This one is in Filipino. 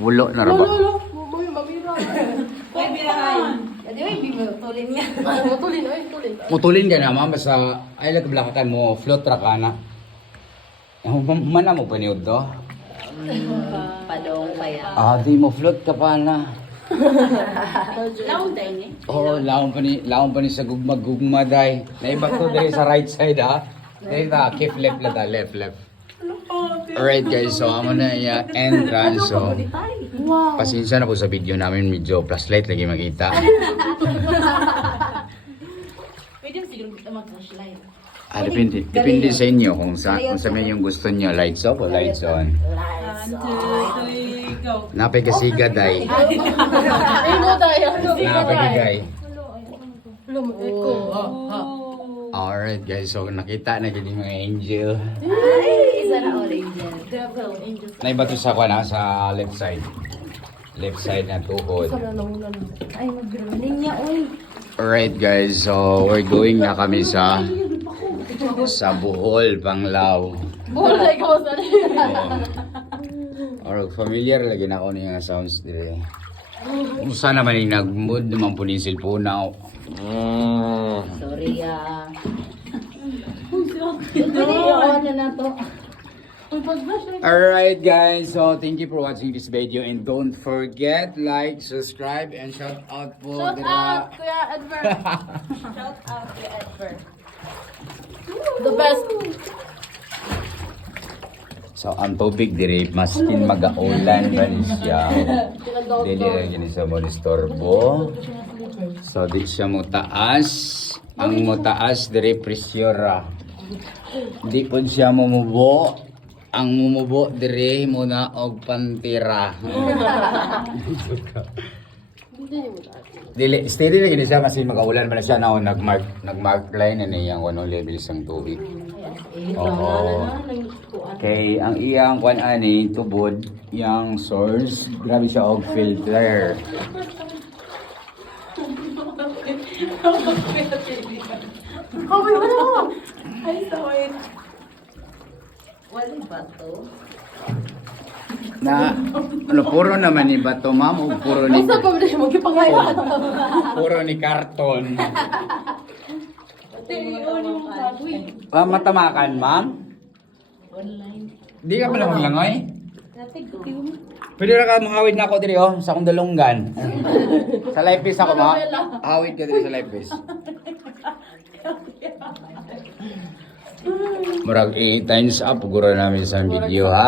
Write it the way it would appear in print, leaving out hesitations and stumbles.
Wulo na ra ba? Uy, birahan. Hindi, uy, tulin nga. Mutulin ka na ma'am basta ay lagblakakan mo float ra ka na. Mana mo paniud to? Padong pa yan. Ah, di mo float ka pa na. Laon tayo ni. Oh, laon pa ni sa gugma day. Naiba to diri sa right side ha. Diri ta keep left la ta, left. Alright guys, so amo na yung entrance. So, pasensya na po sa video namin, medyo flashlight lagi makita. Pwede mo siguro mag-flashlight. Ah, depende sa inyo kung sa may yung gusto nyo, lights off o lights on. 1, 2, 3, go. Napay kasiga day. Napay kagay. Alright guys, so nakita na gini mga angel. Ay, isa na all angel. Devil, angel. Naiba to sa kwa na sa left side. Left side na tuhod. Ay, mag-groaning niya, uy. Alright guys, so we're going na kami sa Bohol, Panglao. Or familiar lagi na ako niya sounds dire. Kung saan naman yung nag-mood naman po ni Silpunaw. Sorry, Pwede i-on na to. Alright guys, so thank you for watching this video and don't forget like, subscribe, and shout out po. Shout out, Kuya Edward. Shout out to Edward. The best. So ang tubig dire maskin mag-aulan ba ni siya. Dili ra gini sa mo disturbo. So di siya mo taas. Ang mo taas dire presyo ra. Di po siya mumubo. Ang mumubo dire muna og pantira. Dili steady na gini siya kasi mag-aulan ba na siya na nag-mark line na niyang ano level sang tubig. Oo. Okay, ang iyang kwan ani tubod, yang source, grabe siya og filter. Ay, sorry. Wala ba to? Na ano puro naman ni bato ma'am o puro ni Basta ko rin magkipangayon. puro ni karton. Uy, Matamakan ma'am? online. Di ka pala maglangoy? Natig ko. Pwede ra ka mangawid na ako diri oh sa akong dalunggan. Sa live face ako ma. Awid ka diri sa live face. Murag 8 times up gura namin sa video ha.